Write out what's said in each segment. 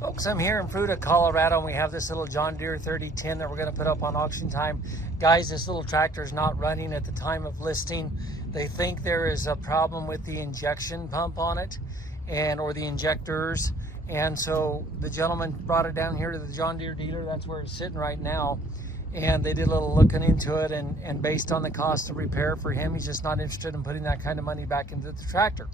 Folks, I'm here in Fruita, Colorado, and we have this little John Deere 3010 that we're going to put up on auction time. Guys, this little tractor is not running at the time of listing. They think there is a problem with the injection pump on it or the injectors. And so the gentleman brought it down here to the John Deere dealer. That's where it's sitting right now. And they did a little looking into it, and based on the cost of repair for him, he's just not interested in putting that kind of money back into the tractor.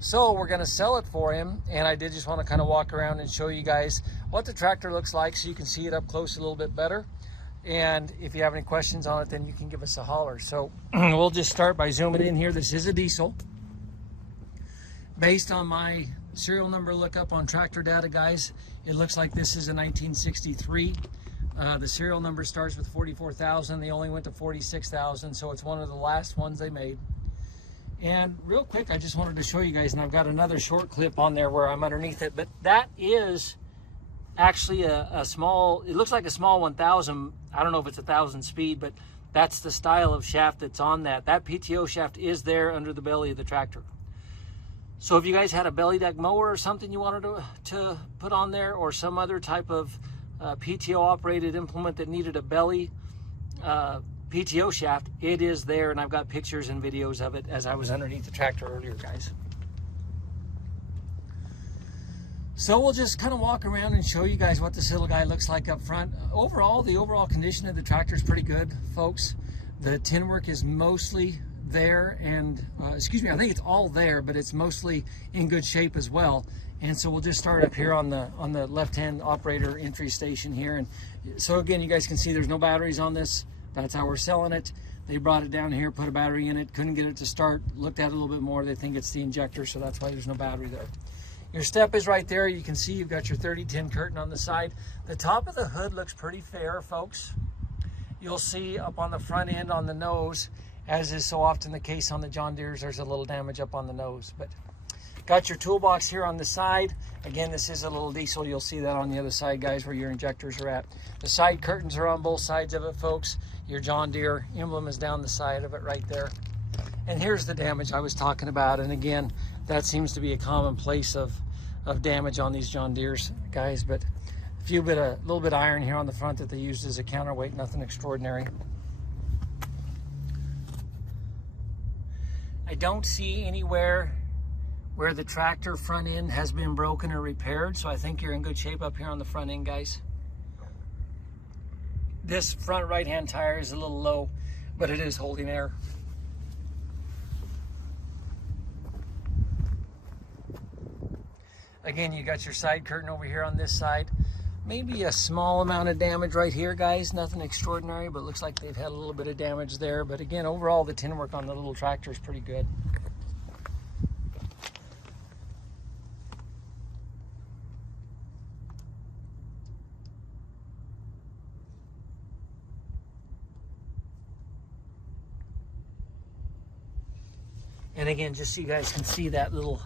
So we're going to sell it for him, and I did just want to kind of walk around and show you guys what the tractor looks like so you can see it up close a little bit better. And if you have any questions on it, then you can give us a holler. So we'll just start by zooming in here. This is a diesel. Based on my serial number lookup on Tractor Data, guys, it looks like this is a 1963. The serial number starts with 44,000. They only went to 46,000, so it's one of the last ones they made. And real quick, I just wanted to show you guys, and I've got another short clip on there where I'm underneath it, but that is actually a small, it looks like a small 1000. I don't know if it's 1000 speed, but that's the style of shaft that's on that. That PTO shaft is there under the belly of the tractor. So if you guys had a belly deck mower or something you wanted to put on there, or some other type of PTO operated implement that needed a belly PTO shaft, it is there, and I've got pictures and videos of it as I was underneath the tractor earlier, guys. So we'll just kind of walk around and show you guys what this little guy looks like up front. Overall, the overall condition of the tractor is pretty good, folks. The tin work is mostly there, and excuse me, I think it's all there, but it's mostly in good shape as well. And so we'll just start up here on the left-hand operator entry station here. And so again, you guys can see there's no batteries on this. That's how we're selling it. They brought it down here, put a battery in it, couldn't get it to start, looked at it a little bit more. They think it's the injector, so that's why there's no battery there. Your step is right there. You can see you've got your 3010 curtain on the side. The top of the hood looks pretty fair, folks. You'll see up on the front end on the nose, as is so often the case on the John Deere's, there's a little damage up on the nose. But got your toolbox here on the side. Again, this is a little diesel. You'll see that on the other side, guys, where your injectors are at. The side curtains are on both sides of it, folks. Your John Deere emblem is down the side of it right there. And here's the damage I was talking about. And again, that seems to be a common place of damage on these John Deere's, guys. But a little bit of iron here on the front that they used as a counterweight, nothing extraordinary. I don't see anywhere where the tractor front end has been broken or repaired, so I think you're in good shape up here on the front end, guys. This front right-hand tire is a little low, but it is holding air. Again, you got your side curtain over here on this side. Maybe a small amount of damage right here, guys. Nothing extraordinary, but it looks like they've had a little bit of damage there. But again, overall, the tin work on the little tractor is pretty good. And again, just so you guys can see that little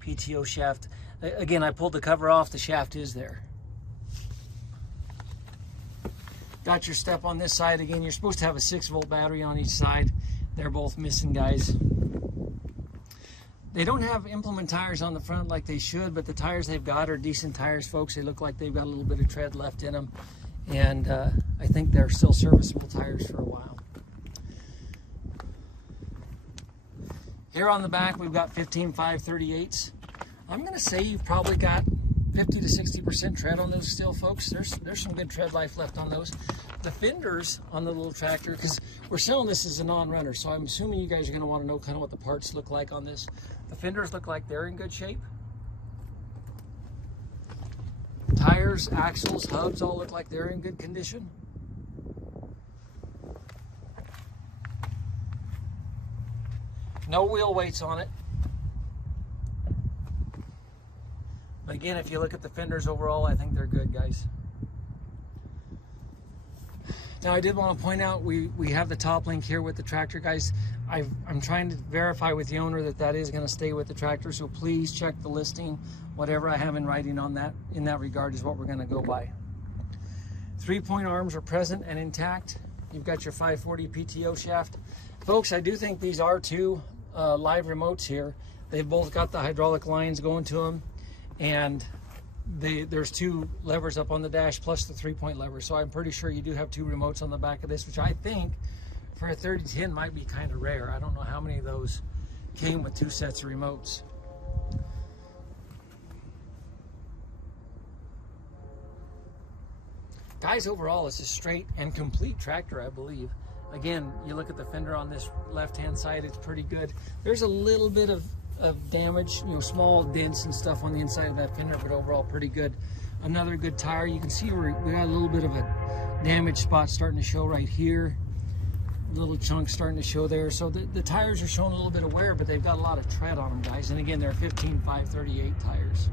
PTO shaft. Again, I pulled the cover off, the shaft is there. Got your step on this side. Again, you're supposed to have a 6-volt battery on each side. They're both missing, guys. They don't have implement tires on the front like they should, but the tires they've got are decent tires, folks. They look like they've got a little bit of tread left in them. And I think they're still serviceable tires for a while. Here on the back, we've got 15.5 38s. I'm going to say you've probably got 50 to 60% tread on those still, folks. There's some good tread life left on those. The fenders on the little tractor, because we're selling this as a non-runner, so I'm assuming you guys are going to want to know kind of what the parts look like on this. The fenders look like they're in good shape. Tires, axles, hubs all look like they're in good condition. No wheel weights on it. But again, if you look at the fenders overall, I think they're good, guys. Now, I did want to point out, we have the top link here with the tractor, guys. I'm trying to verify with the owner that is going to stay with the tractor, so please check the listing. Whatever I have in writing on that, in that regard, is what we're going to go by. 3-point arms are present and intact. You've got your 540 PTO shaft. Folks, I do think these are two live remotes here. They've both got the hydraulic lines going to them, and there's 2 levers up on the dash plus the 3-point lever. So I'm pretty sure you do have 2 remotes on the back of this, which I think for a 3010 might be kind of rare. I don't know how many of those came with 2 sets of remotes. Guys, overall, it's a straight and complete tractor, I believe. Again, you look at the fender on this left-hand side, it's pretty good. There's a little bit of damage, you know, small dents and stuff on the inside of that fender, but overall pretty good. Another good tire. You can see we got a little bit of a damage spot starting to show right here. Little chunks starting to show there. So the tires are showing a little bit of wear, but they've got a lot of tread on them, guys. And again, they're 15.538 tires.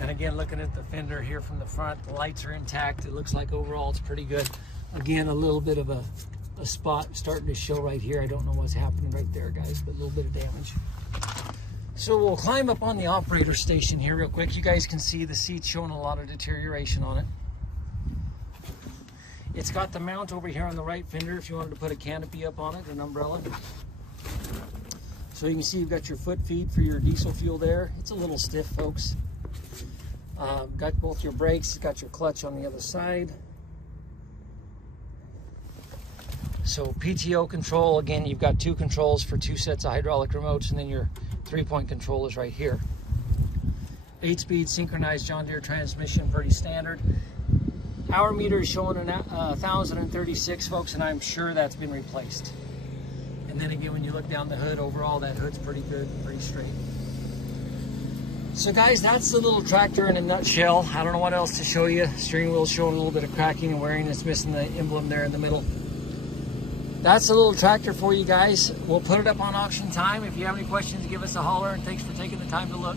And again, looking at the fender here from the front, the lights are intact. It looks like overall it's pretty good. Again, a little bit of a spot starting to show right here. I don't know what's happening right there, guys, but a little bit of damage. So we'll climb up on the operator station here real quick. You guys can see the seat's showing a lot of deterioration on it. It's got the mount over here on the right fender if you wanted to put a canopy up on it, an umbrella. So you can see you've got your foot feed for your diesel fuel there. It's a little stiff, folks. Got both your brakes, got your clutch on the other side. So PTO control, again, you've got 2 controls for 2 sets of hydraulic remotes, and then your 3-point control is right here. 8-speed synchronized John Deere transmission, pretty standard. Hour meter is showing 1,036, folks, and I'm sure that's been replaced. And then again, when you look down the hood, overall that hood's pretty good, pretty straight. So guys, that's the little tractor in a nutshell. I don't know what else to show you. Steering wheel's showing a little bit of cracking and wearing. It's missing the emblem there in the middle. That's a little tractor for you guys. We'll put it up on auction time. If you have any questions, give us a holler, and thanks for taking the time to look.